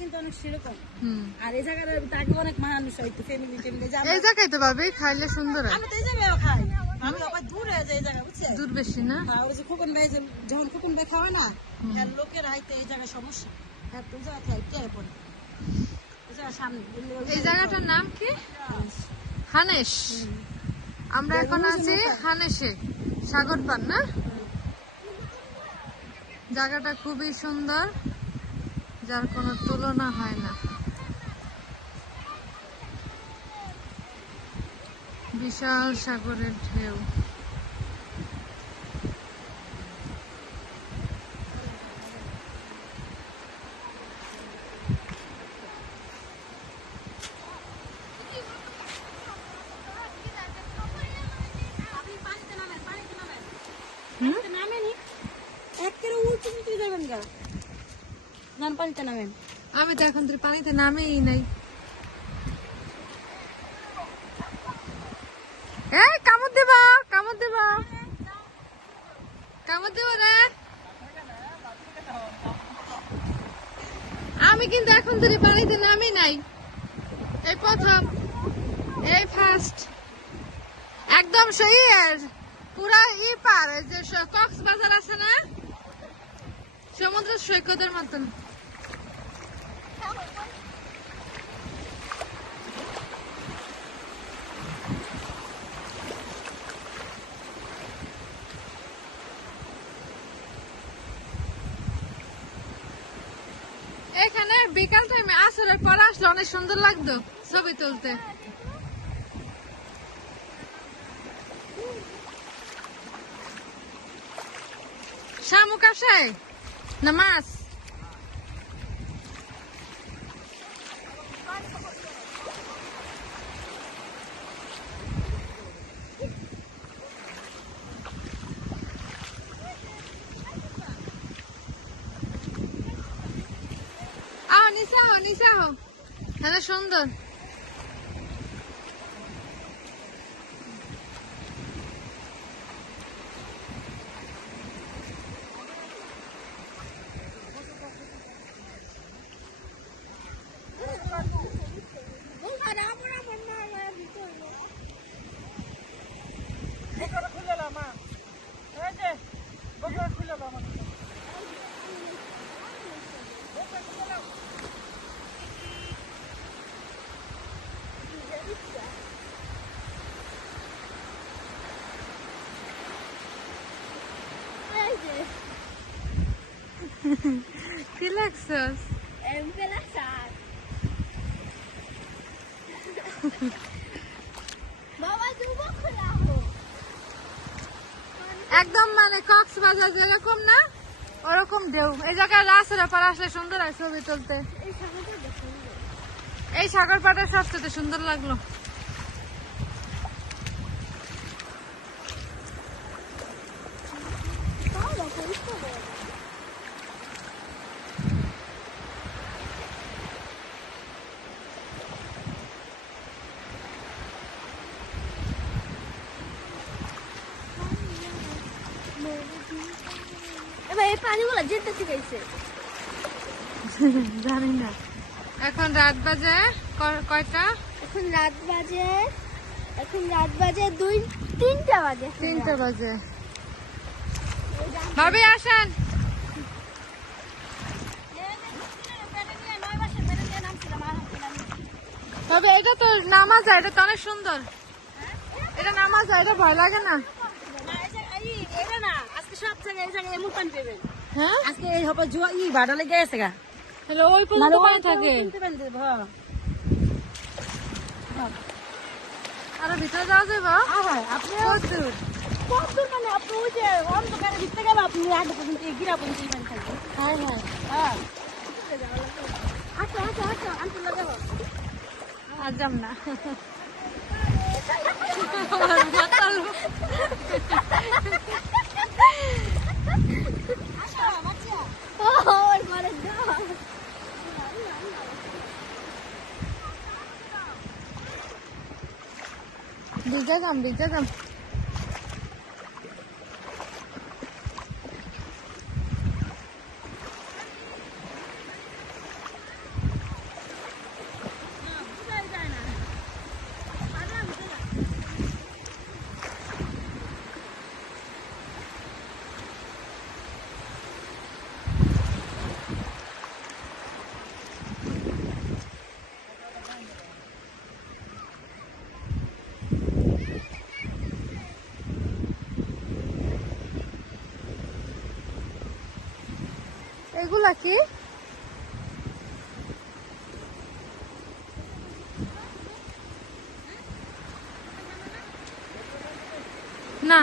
কিন্তু অনেক সেরকম। আর এই জায়গার আগে অনেক মানুষ হয়তো ফ্যামিলি টেমিলি যাবে। এই জায়গায় তো ভাবি খাইলে সুন্দর হয়। আমি তো এই জায়গায় খাই। আমি আবার দূরে যাই এই জায়গা বুঝছেন? দূর বেশি না? হ্যাঁ, ওই যে খোকন ভাই যখন খোকন ভাই খাওয়ায় না, হ্যাঁ লোকের হাইতে এই জায়গায় সমস্যা। হ্যাঁ তো জায়গা থেকে টেরে পড়ে। এই জায়গার সামনে। এই জায়গাটার নাম কি? হানেশ। আমরা এখন আছি হানেশে, সাগর পার না? জায়গাটা খুবই সুন্দর, যার কোনো তুলনা হয় না। বিশাল সাগরের ঢেউ। আমি তো এখন তুই পানিতে নামেই নাই। এই কামড় দেবা, কামড় দেবা, কামড় দেবা রে। আমি কিন্তু এখন তুই পানিতে নামি নাই, এই প্রথম, এই ফার্স্ট। একদম সহি পুরা পার যে কক্সবাজার আছে না, সমুদ্র সৈকতের মতন। এখানে বিকাল টাইমে আসরের পর আসলে অনেক সুন্দর লাগতো ছবি তুলতে। শামুক আসে না মাছ? নিচে আহ, হ্যাঁ সুন্দর। কি লাগছস? একদম মানে কক্সবাজার যেরকম না ওরকম ঢেউ। এই জায়গায় রাস্তার পার আসলে সুন্দর হয় ছবি তুলতে। এই সাগর পাড়টা সবচেয়ে সুন্দর লাগলো। জানি না। এখন রাত বাজে কয়টা? এখন রাত বাজে 3টা বাজে। 3টা বাজে। ভাবি আসেন। তবে এটা তো নামা যায়, এটা তো অনেক সুন্দর। এটা নামা যায়, এটা ভয় লাগে না? সব জায়গায় এই জায়গায় এমন পানি পেবেন। হ্যাঁ আজকে এই হবে জুয়া ভাড়া লেগে গেছে গা। তাহলে ওই পর্যন্ত পানি থাকে। আর ভিতরে যাওয়া যাবে? আপনি কতদূর মানে আপনি ওই যে অন্ধকারের ভিতরে গেলে আপনি আগে পর্যন্ত গিরা পর্যন্ত পানি থাকবে। হ্যাঁ হ্যাঁ হ্যাঁ আচ্ছা আচ্ছা আচ্ছা আনতে লাগাবো। আর যাম না। ভিজে যাম। এগুলা কি? না